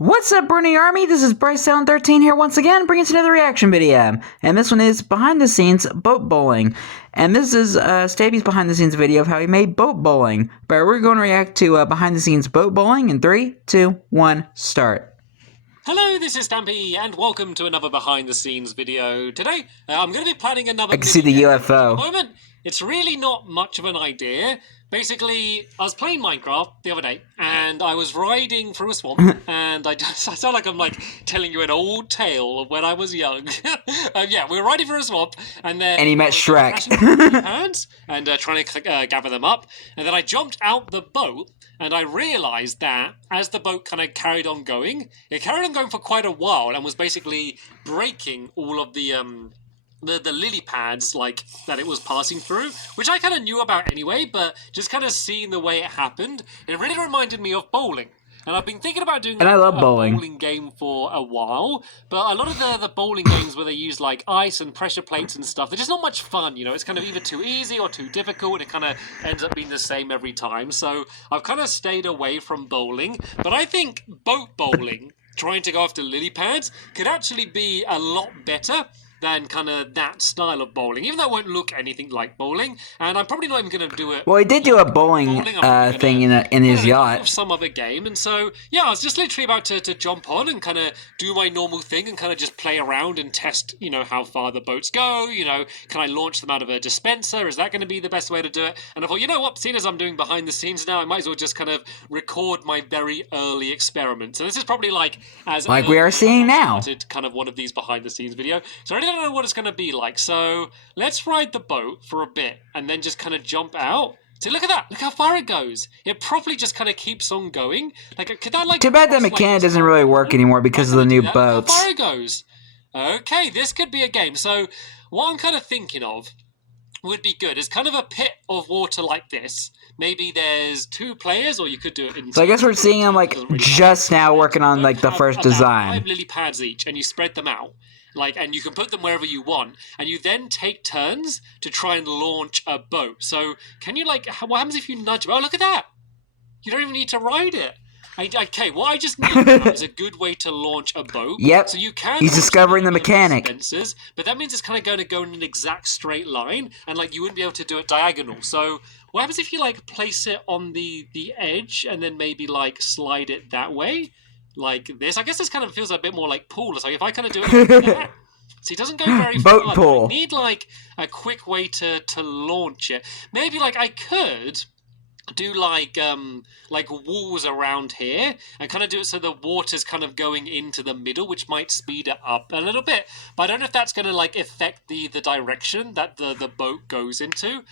What's up, Bruni Army? This is BryceAllen13 here once again, bringing us another reaction video. And this one is behind the scenes boat bowling. And this is Stampy's behind the scenes video of how he made boat bowling. But we're going to react to behind the scenes boat bowling in 3, 2, 1, start. Hello, this is Stampy, and welcome to another behind-the-scenes video. Today, I'm going to be planning another I can see the video. UFO. At the moment, it's really not much of an idea. Basically, I was playing Minecraft the other day, and I was riding through a swamp, and I sound like I'm telling you an old tale of when I was young. Yeah, we were riding through a swamp, and then... And he met Shrek. Hands, and trying to gather them up, and then I jumped out the boat, and I realised that as the boat kind of carried on going, it carried on going for quite a while, and was basically breaking all of the lily pads that it was passing through, which I kind of knew about anyway, but just kind of seeing the way it happened, it really reminded me of bowling. And I've been thinking about doing I love a bowling. bowling game for a while, but a lot of the bowling games where they use like ice and pressure plates and stuff, they're just not much fun, you know. It's kind of either too easy or too difficult, and it kind of ends up being the same every time. So I've kind of stayed away from bowling, but I think boat bowling, trying to go after lily pads, could actually be a lot better than kind of that style of bowling, even though it won't look anything like bowling, and I'm probably not even going to do it. Well, he did do a bowling thing in his yacht. Some other game, and so yeah, I was just literally about to jump on and kind of do my normal thing and kind of just play around and test, you know, how far the boats go. You know, can I launch them out of a dispenser? Is that going to be the best way to do it? And I thought, you know what, seeing as I'm doing behind the scenes now, I might as well just kind of record my very early experiments. And this is probably like we are seeing now. Kind of one of these behind the scenes videos. So I really don't know what it's going to be like. So let's ride the boat for a bit and then just kind of jump out. So look at that. Look how far it goes. It probably just kind of keeps on going. Like, could that like... Too bad that mechanic doesn't really work anymore because of the new boats. Look how far it goes. Okay, this could be a game. So what I'm kind of thinking of would be good is kind of a pit of water like this. Maybe there's 2 players, or you could do it in... So I guess we're seeing him like just now working on like the first design. 5 lily pads each, and you spread them out. And you can put them wherever you want, and you then take turns to try and launch a boat. So can you what happens if you nudge? Oh, look at that! You don't even need to ride it. Okay, what I just need now is a good way to launch a boat. Yep. So you can. He's discovering the mechanic. But that means it's kind of going to go in an exact straight line, and you wouldn't be able to do it diagonal. So what happens if you place it on the edge, and then maybe slide it that way? Like this. I guess this kind of feels a bit more like pool. So if I kind of do it like that, see, it doesn't go very far. Boat pool. I need a quick way to launch it. Maybe I could do walls around here and kind of do it so the water's kind of going into the middle, which might speed it up a little bit. But I don't know if that's going to affect the direction that the boat goes into.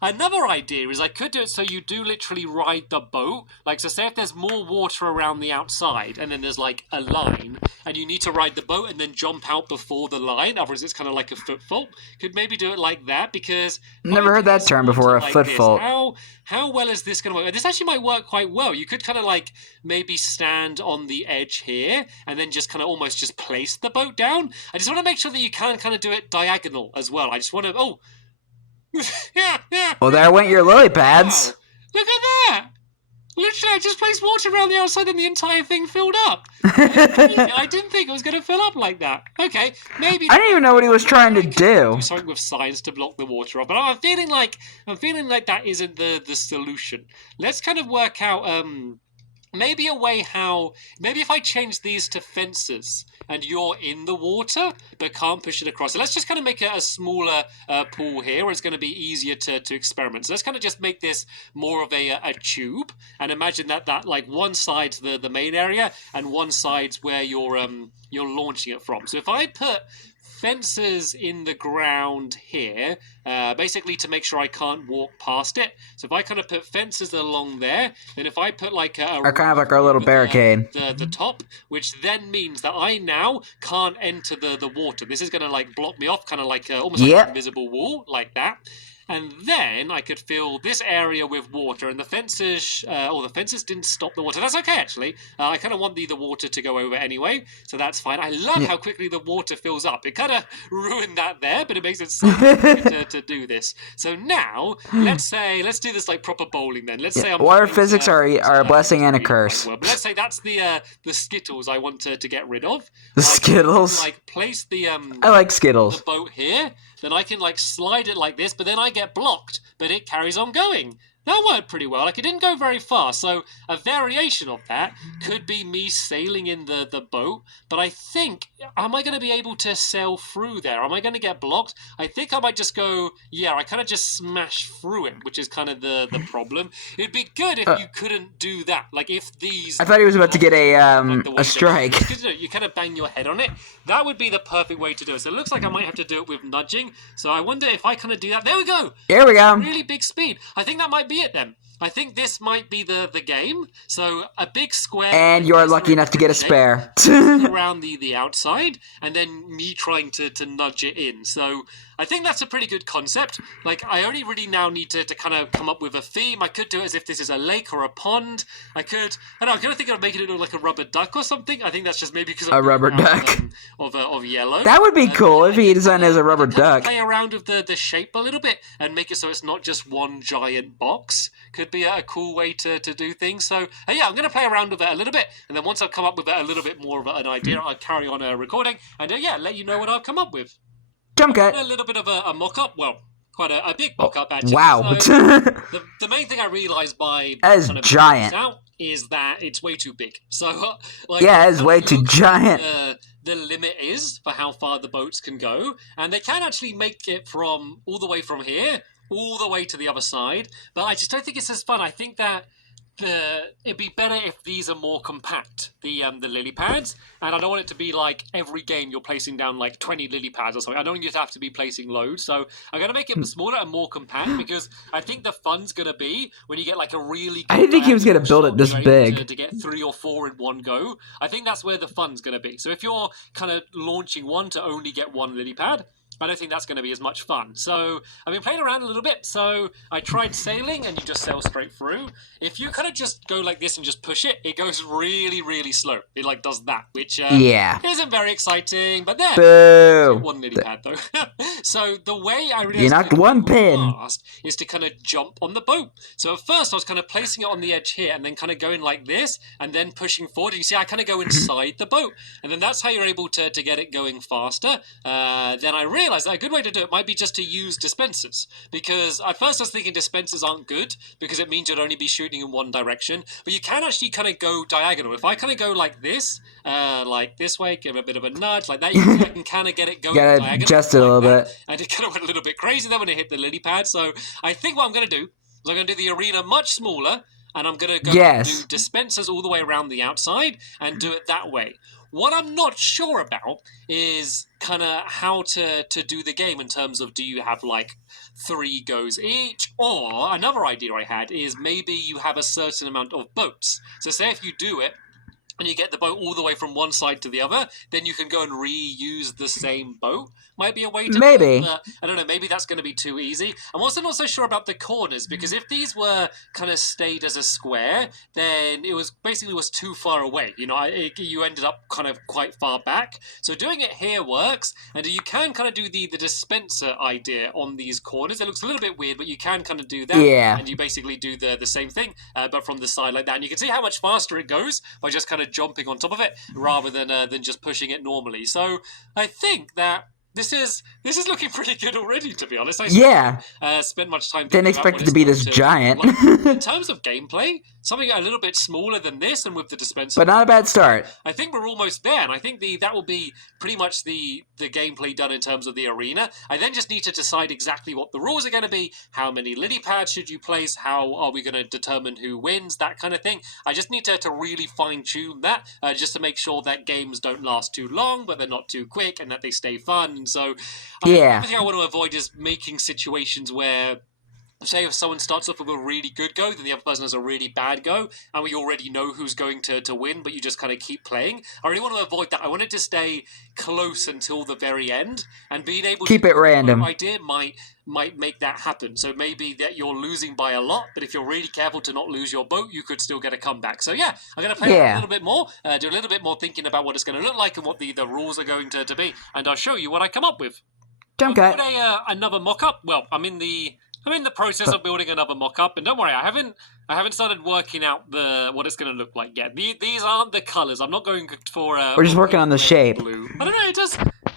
Another idea is I could do it so you do literally ride the boat. So say if there's more water around the outside and then there's a line and you need to ride the boat and then jump out before the line, otherwise it's kind of like a foot fault. Could maybe do it like that, because... Never heard that term before, a foot fault. How well is this going to work? This actually might work quite well. You could kind of maybe stand on the edge here and then just kind of almost just place the boat down. I just want to make sure that you can kind of do it diagonal as well. I just want to... Oh! yeah. Well, there went your lily pads. Wow. Look at that! Literally, I just placed water around the outside and the entire thing filled up. I didn't think it was going to fill up like that. Okay, maybe... I didn't even know what he was trying to do. Something with signs to block the water off, but I'm feeling like that isn't the solution. Let's kind of work out maybe a way how... Maybe if I change these to fences and you're in the water but can't push it across. So let's just kind of make it a smaller pool here where it's going to be easier to experiment. So let's kind of just make this more of a tube, and imagine that one side's the main area and one side's where you're launching it from. So if I put fences in the ground here, basically to make sure I can't walk past it. So if I kind of put fences along there, then if I put or kind of like our little barricade, the top, which then means that I now can't enter the water. This is going to block me off, kind of almost like an invisible wall, like that. and then I could fill this area with water, and the fences, the fences didn't stop the water. That's okay, actually. I kind of want the water to go over anyway, so that's fine. I love how quickly the water fills up. It kind of ruined that there, but it makes it so easy to do this. So now, let's do this like proper bowling then. Let's say I'm water physics are a blessing and a curse. But let's say that's the Skittles I want to get rid of. The Skittles? Like place the I like Skittles. the boat here, then I can like slide it like this, but then I get blocked, but it carries on going. That worked pretty well. Like, it didn't go very far, so a variation of that could be me sailing in the boat, but I think, am I going to be able to sail through there? Am I going to get blocked? I think I might just go, yeah, I kind of just smash through it, which is kind of the problem. It'd be good if you couldn't do that. Like, if these... I thought he was about to get a strike. You kind of bang your head on it. That would be the perfect way to do it. So it looks like I might have to do it with nudging, so I wonder if I kind of do that. There we go! There we go! Really big speed. I think that might be it then. I think this might be the game. So a big square. And you're lucky enough to get a spare. Around the outside, and then me trying to nudge it in. So I think that's a pretty good concept. Like, I only really now need to kind of come up with a theme. I could do it as if this is a lake or a pond. I don't know, I'm kind of thinking of making it look like a rubber duck or something. I think that's just maybe because I'm a rubber duck of yellow. That would be cool if he designed it as a rubber duck. Play around with the shape a little bit and make it so it's not just one giant box. Could be a cool way to do things. So yeah, I'm going to play around with it a little bit, and then once I've come up with a little bit more of an idea, I'll carry on recording, and yeah, let you know what I've come up with. Jump cut. A little bit of a mock-up. Well, quite a big mock-up, actually. Wow. So, the main thing I realised by that is kind of giant. Out is that it's way too big. So, like, yeah, it's way too giant. The limit is for how far the boats can go, and they can actually make it from all the way from here all the way to the other side, but I just don't think it's as fun. I think that it'd be better if these are more compact, the lily pads, and I don't want it to be like every game you're placing down like 20 lily pads or something. I don't want you to have to be placing loads, so I'm going to make it smaller and more compact, because I think the fun's going to be when you get like a really good, I didn't think he was going to build it this big. To get 3 or 4 in one go. I think that's where the fun's going to be. So if you're kind of launching one to only get one lily pad, I don't think that's going to be as much fun. So I've been playing around a little bit. So I tried sailing, and you just sail straight through. If you kind of just go like this and just push it, it goes really, really slow. It like does that, which isn't very exciting. But there, boo. One lily pad though. So the way I really you knocked one pin is to kind of jump on the boat. So at first I was kind of placing it on the edge here, and then kind of going like this, and then pushing forward. And you see, I kind of go inside the boat, and then that's how you're able to get it going faster. Then I realized that a good way to do it might be just to use dispensers, because at first I was thinking dispensers aren't good because it means you'd only be shooting in one direction, but you can actually kind of go diagonal. If I kind of go like this way, give it a bit of a nudge like that, you can kind of get it going diagonal. Adjust it a little bit. And it kind of went a little bit crazy then when it hit the lily pad. So I think what I'm going to do is I'm going to do the arena much smaller, and I'm going to go do dispensers all the way around the outside and do it that way. What I'm not sure about is kind of how to do the game in terms of, do you have like 3 goes each? Or another idea I had is maybe you have a certain amount of boats. So say if you do it and you get the boat all the way from one side to the other, then you can go and reuse the same boat. Might be a way to maybe. I don't know, maybe that's going to be too easy. I'm also not so sure about the corners, because if these were kind of stayed as a square, then it was too far away. You know, you ended up kind of quite far back. So doing it here works, and you can kind of do the dispenser idea on these corners. It looks a little bit weird, but you can kind of do that. Yeah. And you basically do the same thing, but from the side like that. And you can see how much faster it goes by just kind of jumping on top of it rather than just pushing it normally. So I think that this is looking pretty good already, to be honest. I spent much time. Didn't expect it to be this giant. In terms of gameplay, something a little bit smaller than this, and with the dispenser, but not a bad start. I think we're almost there, and I think that will be pretty much the gameplay done in terms of the arena. I then just need to decide exactly what the rules are going to be. How many lily pads should you place? How are we going to determine who wins? That kind of thing. I just need to really fine tune that, just to make sure that games don't last too long, but they're not too quick, and that they stay fun. And so, everything I want to avoid is making situations where say if someone starts off with a really good go, then the other person has a really bad go, and we already know who's going to win, but you just kind of keep playing. I really want to avoid that. I want it to stay close until the very end, and being able Keep to it random. idea might make that happen. So maybe that you're losing by a lot, but if you're really careful to not lose your boat, you could still get a comeback. So yeah, I'm going to play a little bit more, do a little bit more thinking about what it's going to look like and what the rules are going to be, and I'll show you what I come up with. Don't get another mock-up. Well, I'm in the process of building another mock-up, and don't worry, I haven't started working out what it's going to look like yet. These aren't the colors. I'm not going for. We're just working on the shape. Blue. I don't know.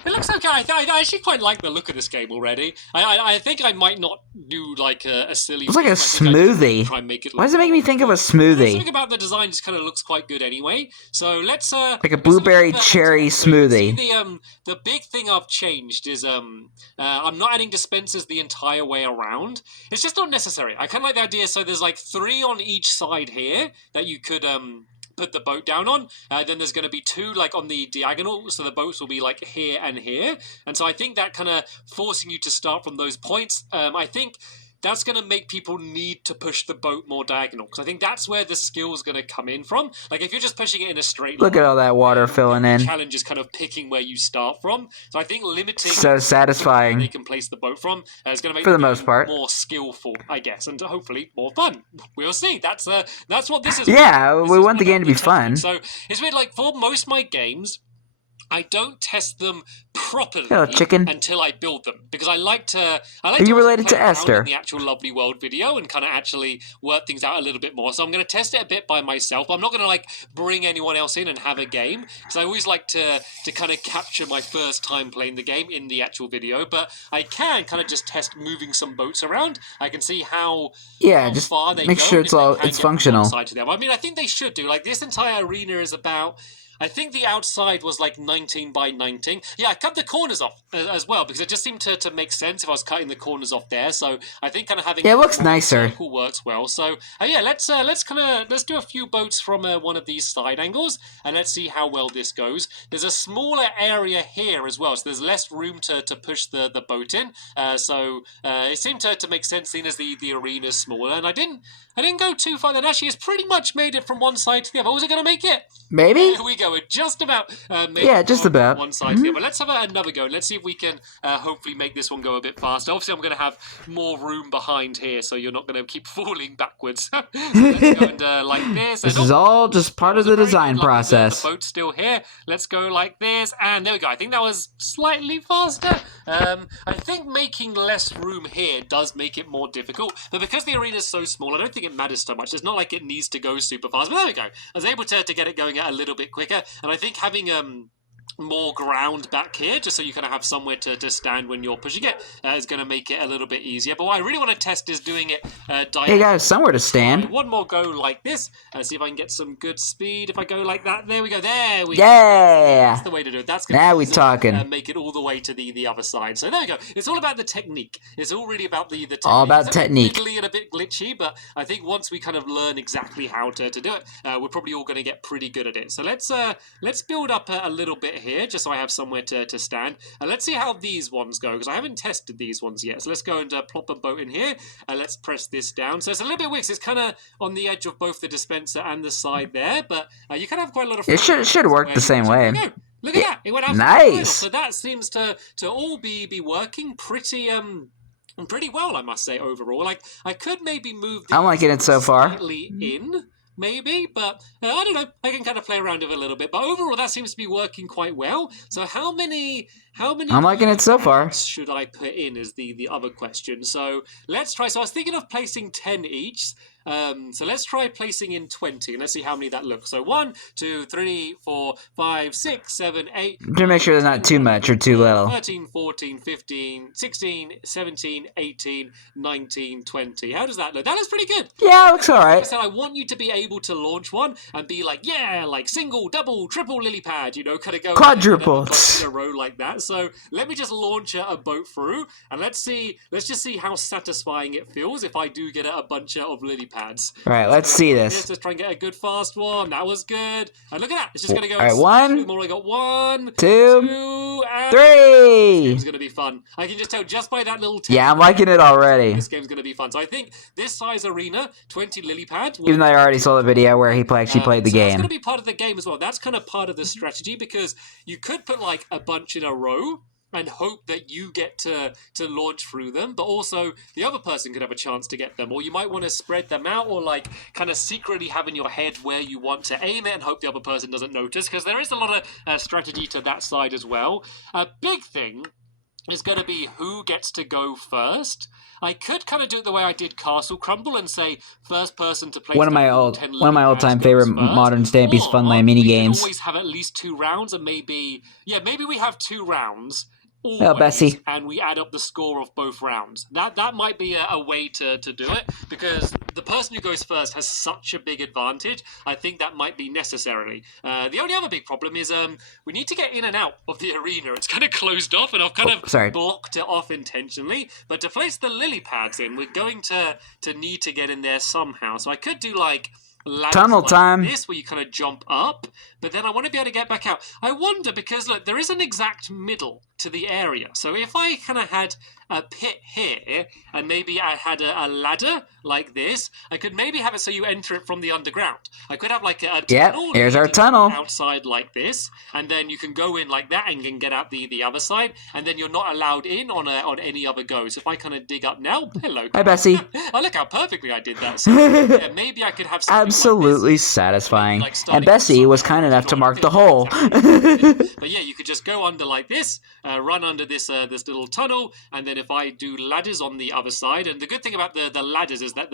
It looks okay. I actually quite like the look of this game already. I think I might not do like a silly. It's like a smoothie. Try and make it. Why does it make me think of a smoothie? Something about the design just kind of looks quite good anyway. So let's like a blueberry cherry smoothie. The big thing I've changed is I'm not adding dispensers the entire way around. It's just not necessary. I kind of like the idea. So there's like 3 on each side here that you could put the boat down on. Then there's going to be 2 like on the diagonal, so the boats will be like here and here. And so I think that kind of forcing you to start from those points, I think that's going to make people need to push the boat more diagonal, because I think that's where the skill is going to come in from. Like if you're just pushing it in a straight line, look at all that water filling in. The challenge is kind of picking where you start from. So I think limiting so satisfying where they can place the boat from is going to make for the most part more skillful, I guess, and hopefully more fun. We'll see. That's what this is. Yeah, we want the game to be fun. So it's weird. Like for most of my games, I don't test them properly until I build them, because I like to. Are you related to Esther? In the actual Lovely World video and kind of actually work things out a little bit more. So I'm going to test it a bit by myself. I'm not going to like bring anyone else in and have a game, because I always like to kind of capture my first time playing the game in the actual video. But I can kind of just test moving some boats around. I can see how just far they make go, sure it's functional. I mean, I think they should do. Like this entire arena is about. I think the outside was like 19 by 19. Yeah, I cut the corners off as well, because it just seemed to make sense if I was cutting the corners off there. So I think kind of having it looks nicer. Circle works well. So yeah, let's do a few boats from one of these side angles, and let's see how well this goes. There's a smaller area here as well, so there's less room to push the boat in. So it seemed to make sense, seeing as the arena's smaller, and I didn't go too far. Then actually, it's pretty much made it from one side to the other. Was it going to make it? Maybe. Here we go. We're just about just about one side to the other. Let's have another go. Let's see if we can hopefully make this one go a bit faster. Obviously, I'm going to have more room behind here, so you're not going to keep falling backwards. So let's go and like this. This is all just part of the design process. The boat's still here. Let's go like this, and there we go. I think that was slightly faster. I think making less room here does make it more difficult, but because the arena is so small, I don't think it matters so much. It's not like it needs to go super fast. But there we go. I was able to get it going a little bit quicker, and I think having more ground back here, just so you kind of have somewhere to stand when you're pushing it, is going to make it a little bit easier. But what I really want to test is doing it Hey guys, somewhere to stand. One more go like this, see if I can get some good speed. If I go like that, there we go. There we go. That's the way to do it. That's going now we talking. Make it all the way to the other side. So there we go. It's all about the technique. It's all really about the technique. All about technique. It's a bit fiddly and a bit glitchy, but I think once we kind of learn exactly how to do it, we're probably all going to get pretty good at it. So let's build up a little bit here, just so I have somewhere to stand. And let's see how these ones go, because I haven't tested these ones yet. So let's go and plop a boat in here. Let's press this down. So it's a little bit weird. It's kind of on the edge of both the dispenser and the side there, but you can have quite a lot of fun. It should work the same way. Look at that. It went absolutely nice. So that seems to all be working pretty well, I must say, overall. Like I could maybe move I'm liking it so far. Slightly in. Maybe, but I don't know. I can kind of play around with it a little bit. But overall, that seems to be working quite well. So how many I'm liking it so far. Should I put in is the other question. So let's try. So I was thinking of placing 10 each. So let's try placing in 20, and let's see how many that looks. So 1, 2, 3, 4, 5, 6, 7, 8. To make sure there's not too much or too little. 13, 14, 15, 16, 17, 18, 19, 20. How does that look? That looks pretty good. Yeah, it looks alright. Like I said, I want you to be able to launch one and be like, yeah, like single, double, triple lily pad, kind of go quadrupled in a row like that. So let me just launch a boat through, and let's just see how satisfying it feels if I do get a bunch of lily pads. All right, let's see this. Let's try and get a good fast one. That was good. And look at that. It's just going to go. All right, 1, more. I got 1, 2, 2, and 3. This game's going to be fun. I can just tell just by that little text. Yeah, I'm liking it already. This game's going to be fun. So I think this size arena, 20 lily pads. Even though I already saw the video where he actually played the so that's game. going to be part of the game as well. That's kind of part of the strategy because you could put like a bunch in a row and hope that you get to launch through them, but also the other person could have a chance to get them, or you might want to spread them out, or like kind of secretly have in your head where you want to aim it and hope the other person doesn't notice, because there is a lot of strategy to that side as well. A big thing is going to be who gets to go first. I could kind of do it the way I did Castle Crumble and say first person to play one of my all-time favorite modern Stampy's Funland mini games. Always have at least 2 rounds, and maybe we have 2 rounds. Always, oh, Bessie. And we add up the score of both rounds. That might be a way to do it, because the person who goes first has such a big advantage. I think that might be necessary. The only other big problem is we need to get in and out of the arena. It's kind of closed off, and I've kind of blocked it off intentionally. But to place the lily pads in, we're going to need to get in there somehow. So I could do like tunnel time. This where you kind of jump up, but then I want to be able to get back out. I wonder, because look, there is an exact middle to the area. So if I kind of had a pit here, and maybe I had a ladder like this, I could maybe have it so you enter it from the underground. I could have like a tunnel. Here's our tunnel. Outside like this, and then you can go in like that and can get out the other side, and then you're not allowed in on any other goes. If I kind of dig up now, hello. Hi, Bessie. Oh, look how perfectly I did that. So yeah, maybe I could have something absolutely like this. Satisfying. Like and Bessie was kind enough to mark the hole. But yeah, you could just go under like this, run under this little tunnel, and then if I do ladders on the other side, and the good thing about the ladders is that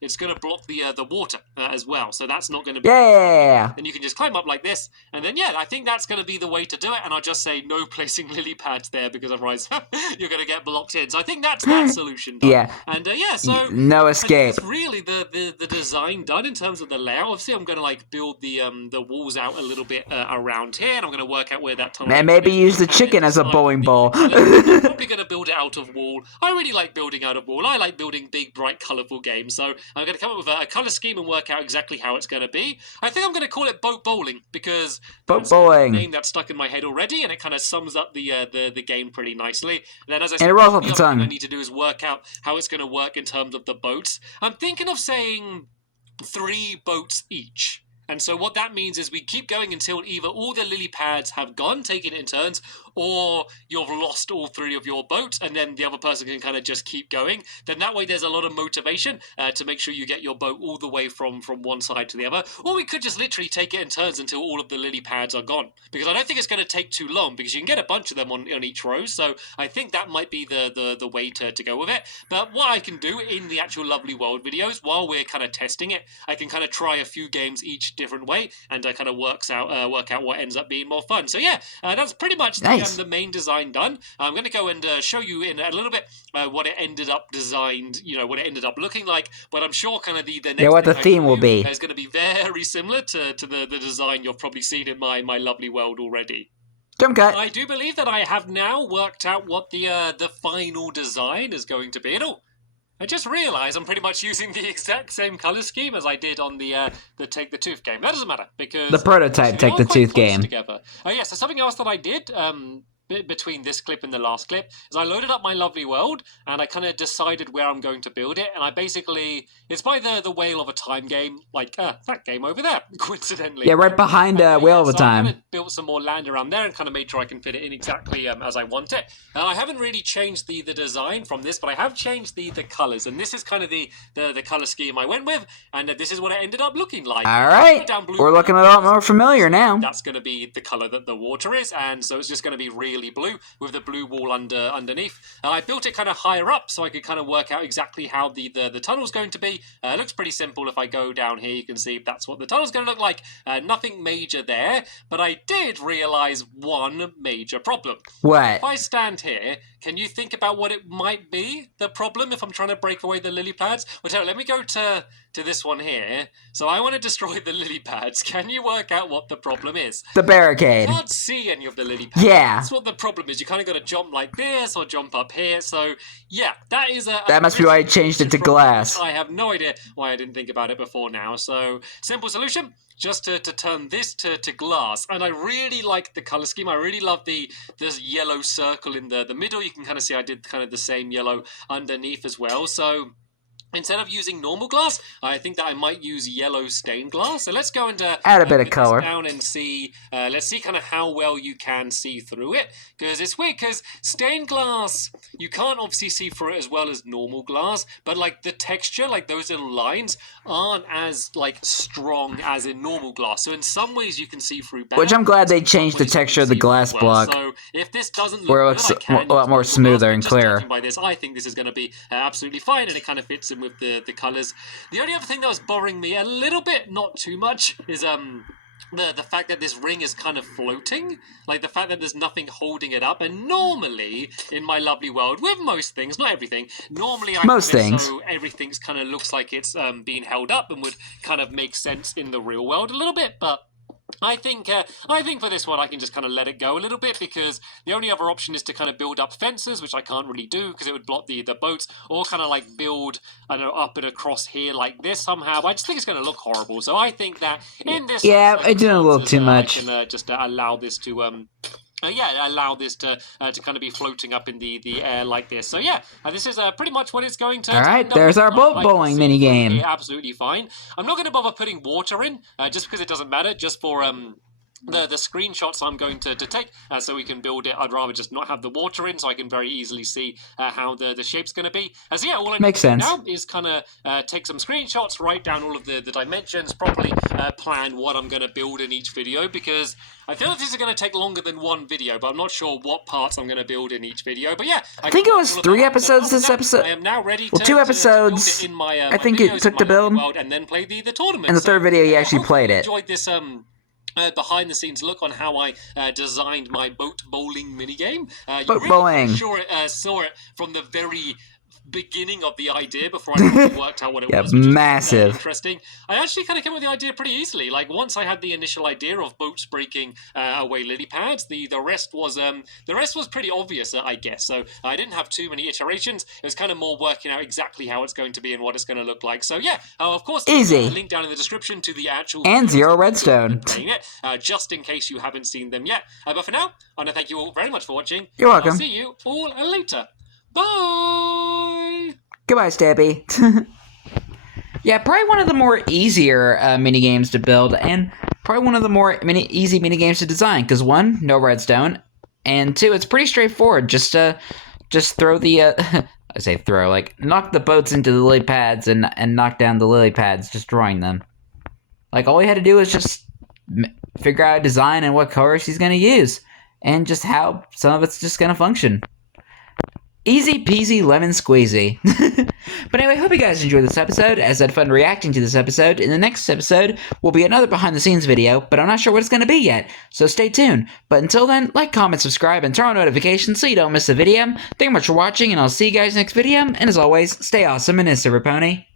it's going to block the water as well, so that's not going to be. Yeah. And you can just climb up like this, and then yeah, I think that's going to be the way to do it. And I'll just say no placing lily pads there, because otherwise you're going to get blocked in. So I think that's that solution done. Yeah. And yeah, so no escape. That's really the design done in terms of the layout. Obviously, I'm going to like build the walls out a little bit around here, and I'm going to work out where that tunnel. And maybe use the chicken as a bowling ball. I'm probably going to build it out of wall. I really like building out of wall. I like building big, bright, colourful games. So I'm going to come up with a colour scheme and work out exactly how it's going to be. I think I'm going to call it boat bowling, because boat bowling, a name that's stuck in my head already, and it kind of sums up the game pretty nicely. And then, as I said, and it rolls off the thing tongue. I need to do is work out how it's going to work in terms of the boats. I'm thinking of saying 3 boats each. And so what that means is we keep going until either all the lily pads have gone, taking it in turns, or you've lost all 3 of your boats, and then the other person can kind of just keep going. Then that way there's a lot of motivation to make sure you get your boat all the way from one side to the other. Or we could just literally take it in turns until all of the lily pads are gone, because I don't think it's going to take too long, because you can get a bunch of them on each row. So I think that might be the way to go with it. But what I can do in the actual Lovely World videos, while we're kind of testing it, I can kind of try a few games each different way, and I kind of work out what ends up being more fun. So yeah, that's pretty much the main design done. I'm going to go and show you in a little bit what it ended up designed, what it ended up looking like. But I'm sure kind of the next what the theme will be is going to be very similar to the design you've probably seen in my Lovely World already. Jump cut. I do believe that I have now worked out what the final design is going to be. I just realised I'm pretty much using the exact same colour scheme as I did on the Take the Tooth game. That doesn't matter, because the prototype Take the Tooth game. Together. Oh yeah, so something else that I did between this clip and the last clip is I loaded up my Lovely World, and I kind of decided where I'm going to build it, and I basically, it's by the Whale of a Time game, like that game over there, coincidentally. Yeah, right behind Whale of a Time. I kind of built some more land around there and kind of made sure I can fit it in exactly as I want it. I haven't really changed the design from this, but I have changed the colours, and this is kind of the colour scheme I went with, and this is what it ended up looking like. All right, we're looking a lot more familiar now. That's going to be the colour that the water is, and so it's just going to be really blue with the blue wall underneath. I built it kind of higher up so I could kind of work out exactly how the tunnel's going to be. It looks pretty simple. If I go down here, you can see that's what the tunnel's going to look like. Nothing major there, but I did realise one major problem. What? If I stand here, can you think about what it might be, the problem, if I'm trying to break away the lily pads? Well, let me go to to this one here. So I want to destroy the lily pads. Can you work out what the problem is? The barricade. You can't see any of the lily pads. Yeah. That's what the problem is. You kind of got to jump like this or jump up here. So yeah, that is a... That must be why I changed it to glass. I have no idea why I didn't think about it before now. So simple solution. Just to turn this to glass. And I really like the color scheme. I really love this yellow circle in the middle. You can kind of see I did kind of the same yellow underneath as well. So instead of using normal glass, I think that I might use yellow stained glass. So let's go and add a bit of color down and see. Let's see kind of how well you can see through it, because it's weird. Because stained glass, you can't obviously see through it as well as normal glass, but like the texture, like those little lines, aren't as like strong as in normal glass. So in some ways you can see through better. Which I'm glad they changed the texture of the glass block. So if this doesn't look where it looks a lot more smoother and clearer. By this, I think this is going to be absolutely fine, and it kind of fits in with the colours. The only other thing that was bothering me a little bit, not too much, is the fact that this ring is kind of floating, like the fact that there's nothing holding it up. And normally in my lovely world, with most things, not everything, normally so everything's kind of looks like it's being held up and would kind of make sense in the real world a little bit. But I think for this one I can just kind of let it go a little bit, because the only other option is to kind of build up fences, which I can't really do because it would block the boats, or kind of like build, I don't know, up and across here like this somehow. I just think it's going to look horrible. So I think that in this it didn't look too much. I can just allow this to allow this to kind of be floating up in the air like this. So yeah, this is pretty much what it's going to. All right, there's our boat bowling mini game. Absolutely fine. I'm not going to bother putting water in, just because it doesn't matter. Just for the screenshots I'm going to take, so we can build it. I'd rather just not have the water in, so I can very easily see how the shape's going to be. So yeah, all I need to do now is kind of take some screenshots, write down all of the dimensions, properly plan what I'm going to build in each video, because I feel like this is going to take longer than one video, but I'm not sure what parts I'm going to build in each video. But yeah, I think it was 3 episodes this episode. I am now ready to 2 episodes. To build it in my, I think it took to build, and then play the tournament. In the third video, you actually played it. Enjoyed this behind the scenes look on how I designed my boat bowling minigame. Boat bowling. Sure, saw it from the very beginning of the idea before I really worked out what it was. Massive. Interesting. I actually kind of came up with the idea pretty easily. Like once I had the initial idea of boats breaking away lily pads, the rest was pretty obvious, I guess. So I didn't have too many iterations. It was kind of more working out exactly how it's going to be and what it's going to look like. So yeah, of course, easy. Link down in the description to the actual and 0 redstone. Playing it, just in case you haven't seen them yet. But for now, I want to thank you all very much for watching. You're welcome. I'll see you all later. Bye! Goodbye, Stampy. Yeah, probably one of the more easier mini-games to build, and probably one of the more easy mini-games to design, because 1, no redstone, and 2, it's pretty straightforward. Just throw the, I say throw, like, knock the boats into the lily pads and knock down the lily pads, destroying them. Like, all you had to do was just figure out a design and what colors he's going to use, and just how some of it's just going to function. Easy peasy lemon squeezy. But anyway, hope you guys enjoyed this episode, as I had fun reacting to this episode. In the next episode will be another behind the scenes video, but I'm not sure what it's going to be yet, so stay tuned. But until then, like, comment, subscribe, and turn on notifications so you don't miss a video. Thank you much for watching, and I'll see you guys next video, and as always, stay awesome and Pony.